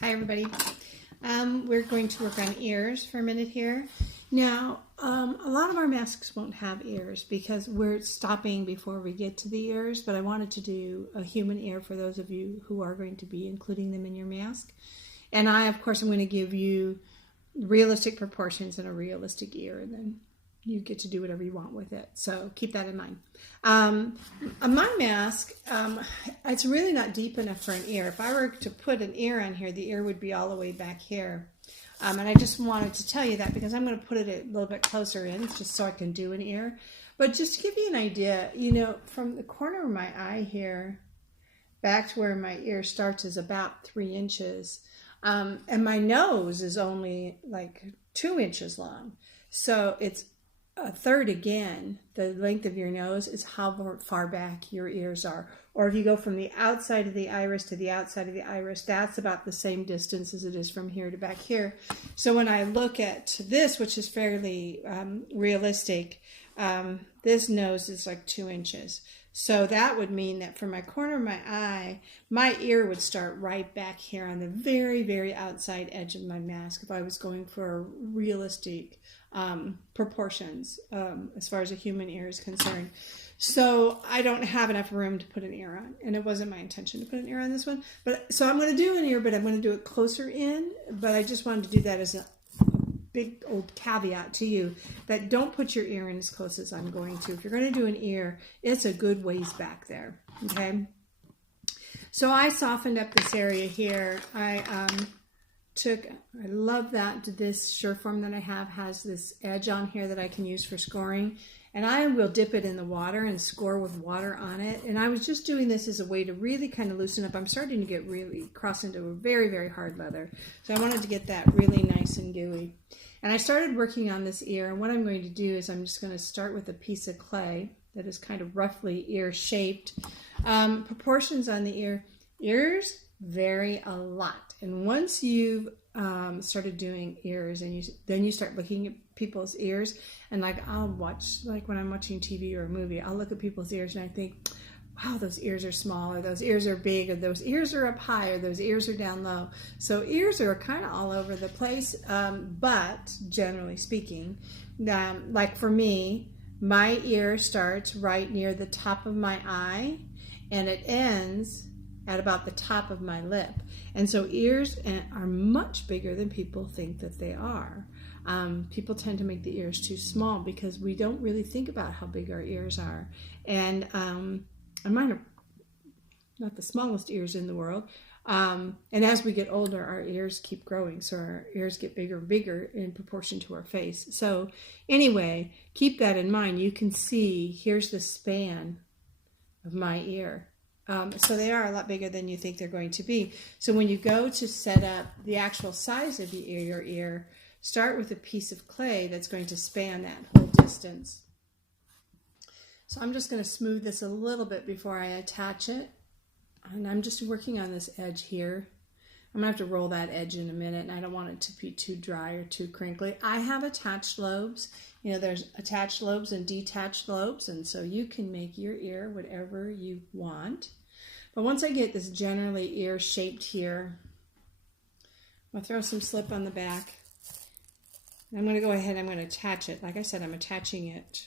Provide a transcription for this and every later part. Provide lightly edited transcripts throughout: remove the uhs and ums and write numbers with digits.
Hi everybody. We're going to work on ears for a minute here. Now, a lot of our masks won't have ears because we're stopping before we get to the ears, but I wanted to do a human ear for those of you who are going to be including them in your mask. And of course, I'm going to give you realistic proportions and a realistic ear, and then you get to do whatever you want with it. So keep that in mind. My mask, it's really not deep enough for an ear. If I were to put an ear on here, the ear would be all the way back here. And I just wanted to tell you that because I'm going to put it a little bit closer in just so I can do an ear. But just to give you an idea, you know, from the corner of my eye here back to where my ear starts is about 3 inches. And my nose is only like 2 inches long. So it's a third again. The length of your nose is how far back your ears are. Or if you go from the outside of the iris to the outside of the iris, that's about the same distance as it is from here to back here. So when I look at this, which is fairly realistic, this nose is like 2 inches. So that would mean that from my corner of my eye, my ear would start right back here on the very, very outside edge of my mask if I was going for realistic proportions as far as a human ear is concerned. So I don't have enough room to put an ear on, and it wasn't my intention to put an ear on this one. But so I'm going to do an ear, but I'm going to do it closer in. But I just wanted to do that as a big old caveat to you that don't put your ear in as close as I'm going to. If you're going to do an ear, it's a good ways back there. Okay. So I softened up this area here. I love that this Surform that I have has this edge on here that I can use for scoring. And I will dip it in the water and score with water on it. And I was just doing this as a way to really kind of loosen up. I'm starting to get really cross into a very, very hard leather. So I wanted to get that really nice and gooey. And I started working on this ear. And what I'm going to do is I'm just going to start with a piece of clay that is kind of roughly ear shaped. Proportions on the ears vary a lot. And once you've started doing ears and then you start looking at people's ears, and like I'll watch, like when I'm watching TV or a movie, I'll look at people's ears and I think, wow, those ears are small, or those ears are big, or those ears are up high, or those ears are down low. So ears are kind of all over the place, but generally speaking, like for me, my ear starts right near the top of my eye and it ends at about the top of my lip. And so ears are much bigger than people think that they are. People tend to make the ears too small because we don't really think about how big our ears are. And mine are not the smallest ears in the world. And as we get older, our ears keep growing. So our ears get bigger and bigger in proportion to our face. So anyway, keep that in mind. You can see, here's the span of my ear. So they are a lot bigger than you think they're going to be. So when you go to set up the actual size of your ear, start with a piece of clay that's going to span that whole distance. So I'm just going to smooth this a little bit before I attach it. And I'm just working on this edge here. I'm going to have to roll that edge in a minute, and I don't want it to be too dry or too crinkly. I have attached lobes. You know, there's attached lobes and detached lobes, and so you can make your ear whatever you want. But once I get this generally ear shaped here, I'm going to throw some slip on the back. And I'm going to go ahead and I'm going to attach it. Like I said, I'm attaching it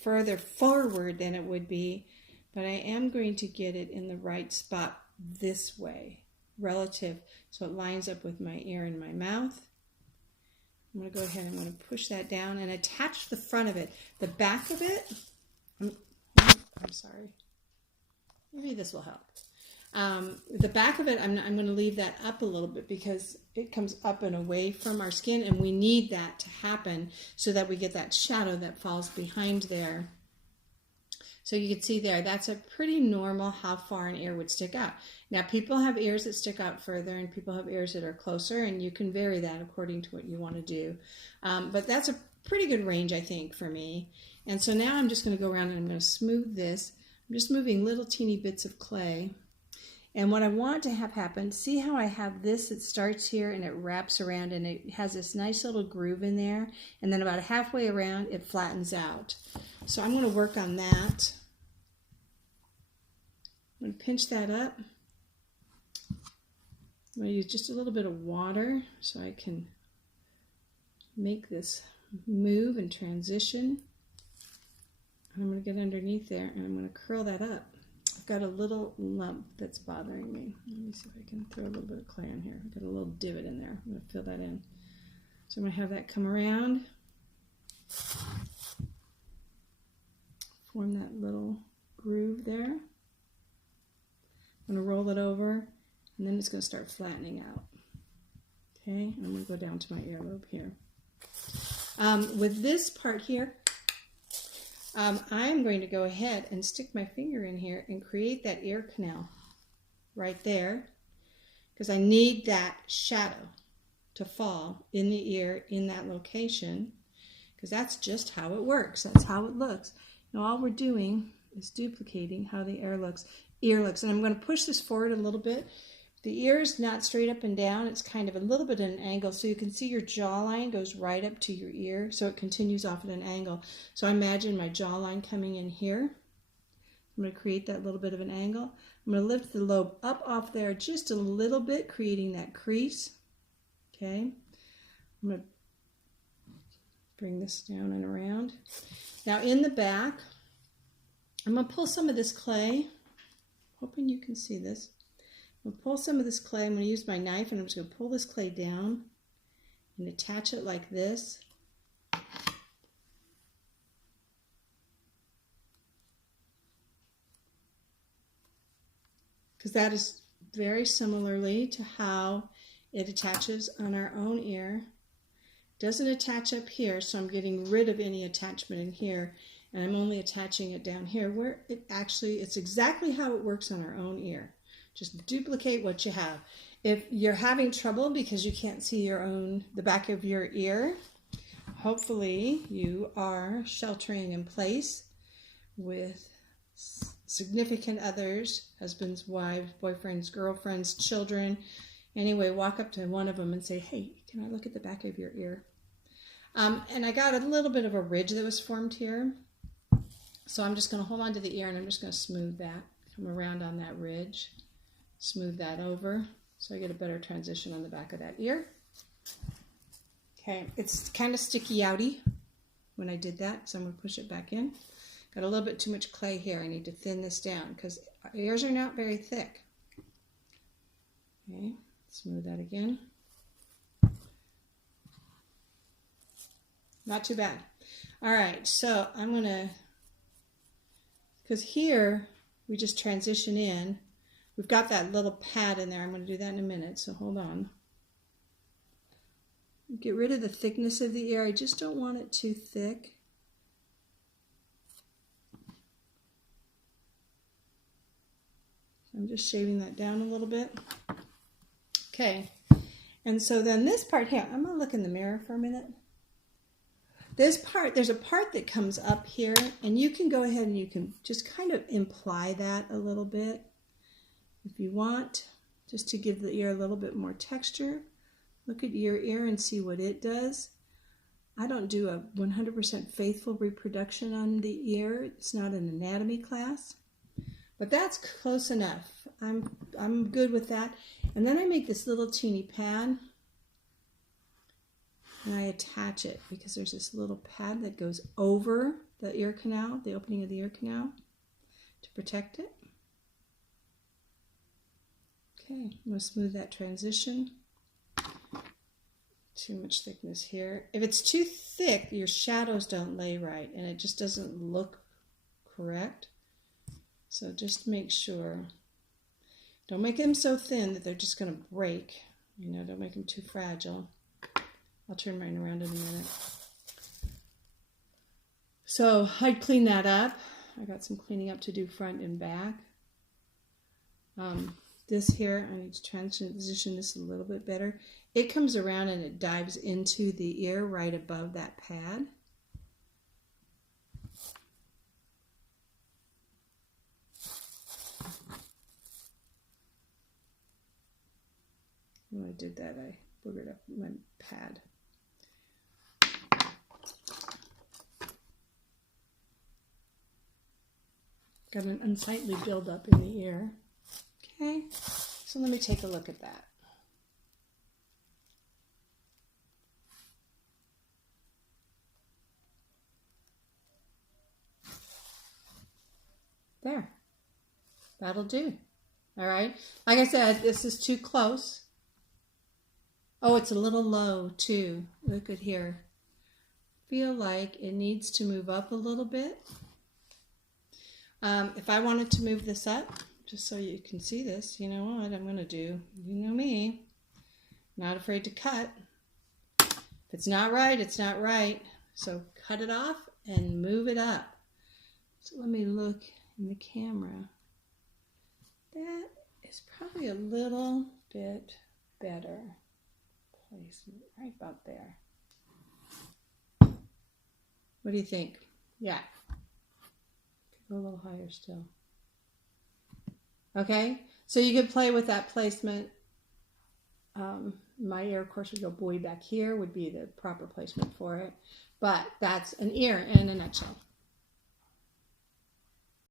further forward than it would be, but I am going to get it in the right spot this way, relative, so it lines up with my ear and my mouth. I'm going to go ahead and I'm going to push that down and attach the front of it. The back of it, I'm sorry. Maybe this will help. The back of it, I'm going to leave that up a little bit because it comes up and away from our skin, and we need that to happen so that we get that shadow that falls behind there. So you can see there, that's a pretty normal how far an ear would stick out. Now, people have ears that stick out further, and people have ears that are closer, and you can vary that according to what you want to do. But that's a pretty good range, I think, for me. And so now I'm just going to go around and I'm going to smooth this. I'm just moving little teeny bits of clay. And what I want to have happen, see how I have this, it starts here and it wraps around and it has this nice little groove in there. And then about halfway around, it flattens out. So I'm going to work on that. I'm going to pinch that up. I'm going to use just a little bit of water so I can make this move and transition. And I'm going to get underneath there and I'm going to curl that up. I've got a little lump that's bothering me. Let me see if I can throw a little bit of clay in here. I've got a little divot in there. I'm going to fill that in. So I'm going to have that come around, form that little groove there. I'm going to roll it over, and then it's going to start flattening out. Okay, I'm going to go down to my earlobe here. With this part here, I'm going to go ahead and stick my finger in here and create that ear canal right there, because I need that shadow to fall in the ear in that location, because that's just how it works. That's how it looks. Now all we're doing is duplicating how the ear looks. And I'm going to push this forward a little bit. The ear is not straight up and down. It's kind of a little bit at an angle, so you can see your jawline goes right up to your ear, so it continues off at an angle. So I imagine my jawline coming in here. I'm going to create that little bit of an angle. I'm going to lift the lobe up off there just a little bit, creating that crease. Okay, I'm going to bring this down and around. Now in the back, I'm going to pull some of this clay, hoping you can see this. I'm going to pull some of this clay. I'm going to use my knife and I'm just going to pull this clay down and attach it like this. Because that is very similarly to how it attaches on our own ear. Doesn't attach up here, so I'm getting rid of any attachment in here, and I'm only attaching it down here where it's exactly how it works on our own ear. Just duplicate what you have. If you're having trouble because you can't see the back of your ear, hopefully you are sheltering in place with significant others, husbands, wives, boyfriends, girlfriends, children. Anyway, walk up to one of them and say, hey, can I look at the back of your ear? And I got a little bit of a ridge that was formed here. So I'm just going to hold on to the ear and I'm just going to smooth that. Come around on that ridge. Smooth that over so I get a better transition on the back of that ear. Okay, it's kind of sticky outy when I did that, so I'm going to push it back in. Got a little bit too much clay here. I need to thin this down because our ears are not very thick. Okay, smooth that again. Not too bad. All right, so I'm going to, because here we just transition in. We've got that little pad in there. I'm going to do that in a minute, so hold on. Get rid of the thickness of the ear. I just don't want it too thick. I'm just shaving that down a little bit. Okay, and so then this part here, I'm going to look in the mirror for a minute. This part, there's a part that comes up here, and you can go ahead and you can just kind of imply that a little bit if you want, just to give the ear a little bit more texture. Look at your ear and see what it does. I don't do a 100% faithful reproduction on the ear. It's not an anatomy class, but that's close enough. I'm good with that. And then I make this little teeny pad. And I attach it because there's this little pad that goes over the ear canal, the opening of the ear canal, to protect it. Okay, I'm going to smooth that transition. Too much thickness here. If it's too thick, your shadows don't lay right and it just doesn't look correct. So just make sure. Don't make them so thin that they're just going to break. You know, don't make them too fragile. I'll turn mine around in a minute. So I'd clean that up. I got some cleaning up to do front and back. This here, I need to transition this a little bit better. It comes around and it dives into the ear right above that pad. When I did that, I boogered up my pad. Got an unsightly buildup in the ear. Okay, so let me take a look at that. There. That'll do. All right. Like I said, this is too close. Oh, it's a little low too. Look at here. Feel like it needs to move up a little bit. If I wanted to move this up, just so you can see this, you know what I'm going to do? You know me. Not afraid to cut. If it's not right, it's not right. So cut it off and move it up. So let me look in the camera. That is probably a little bit better placement, right about there. What do you think? Yeah. Go a little higher still. Okay, so you could play with that placement. My ear, of course, would go way back here, would be the proper placement for it. But that's an ear in a nutshell.